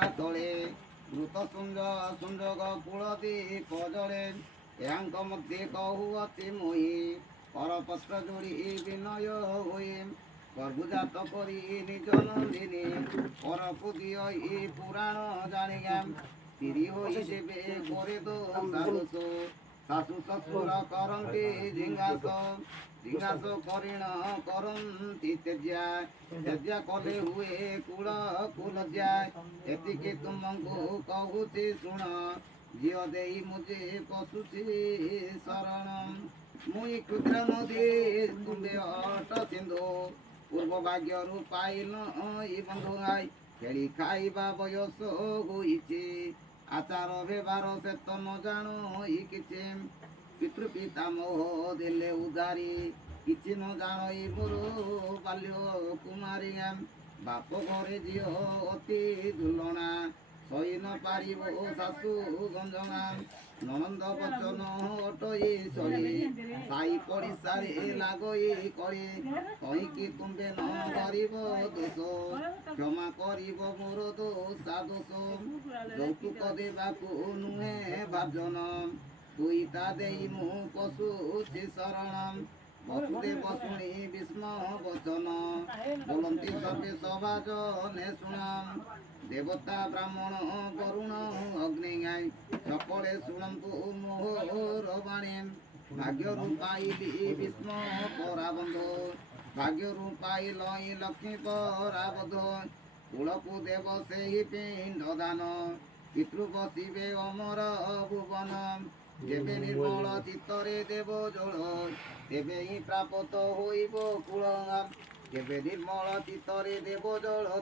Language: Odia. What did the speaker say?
ତଳେ ମୃତ ସୁଞ୍ଜକ କୂଳତି କଜଳେ ଏହାଙ୍କ ମଧ୍ୟ କହୁଅଛି ମୁଇ କରପତ୍ର ଯୋଡ଼ି ବିନୟ ହୋଇ ଗର୍ଭଜାତ କରି ନିଜ ନନ୍ଦିନୀ ପରକୁ ଦିଅ ପୁରାଣ ଜାଣିଗା ତିରି ହୋଇ ଯେବେ করে তো ସାଧୁସୁ ଶାଶୁ ଶ୍ୱଶୁର କରନ୍ତି ଜିଜ୍ଞାସ କରିଣ କରନ୍ତି ତେଜ୍ୟା କଲେ ହୁଏ କୁଳ ଯାଏ ଏତିକି ତୁମକୁ କହୁଛି ଶୁଣ ଝିଅ ଦେଇ ମୁଝେ ପଶୁଛି ଶରଣ ମୁଇଁ କ୍ଷୁଦ୍ର ନଦୀ ତୁମ୍ଭେ ଅଟ ସିନ୍ଧୁ ପୂର୍ବ ଭାଗ୍ୟରୁ ପାଇଲ ବନ୍ଧୁ ଆଇ ଖେଳି ଖାଇବା ବୟସ ହୋଇଛି ଆଚାର ବ୍ୟବହାର ସେ ତ ନ ଜାଣୁ କିଛି ପିତୃପିତା ମୋହ ଦେଲେ ଉଧାରି କିଛି ନ ଜାଣଇ ମୋର ବାଲ୍ୟ କୁମାରୀ ବାପ ଘରେ ଝିଅ ଅତି ଦୁଲଣା ସହି ନ ପାରିବ ଶାଶୁ ଗଞ୍ଜଣା ନଣନ୍ଦ ବଚନ ଅଟଇ ସରି ସାଇ ପଡ଼ିଶାରେ ଲାଗଇ କଳି କହିକି ତୁମ୍ଭେ ନ କରିବ ଦୋଷ କ୍ଷମା କରିବ ମୋର ଦୋଷା ଦୋଷ ଯୌତୁକ ଦେବାକୁ ନୁହେଁ ଭାଜନ ଦୁଇଟା ଦେଇ ମୁଁ ପଶୁଛି ଶରଣ ବସୁଦେବ ଶୁଣି ବିଷ୍ମ ବଚନ ବୋଲନ୍ତି ସର୍ବେ ସଭାଜନେ ଶୁଣ ଦେବତା ବ୍ରାହ୍ମଣ ବରୁଣ ଅଗ୍ନି ଗାଇ সকলে ଶୁଣନ୍ତୁ ମୋହର ବାଣୀ ଭାଗ୍ୟରୁ ପାଇଲି ବିଷ୍ମ ପରାବନ୍ଧ ଭାଗ୍ୟରୁ ପାଇଲ ଲକ୍ଷ୍ମୀ ପରାବଧ କୂଳକୁ ଦେବ ସେହି ପିଣ୍ଡ ଦାନ ପିତୃ ବସିବେ ଅମର ଭୁବନ ଯେବେ ନିର୍ମଳ ଚିତ୍ତରେ ଦେବ ଜଳ ତେବେ ହିଁ ପ୍ରାପ୍ତ ହୋଇବ କୂଳ ଯେବେ ନିର୍ମଳ ଚିତ୍ତରେ ଦେବ ଜଳ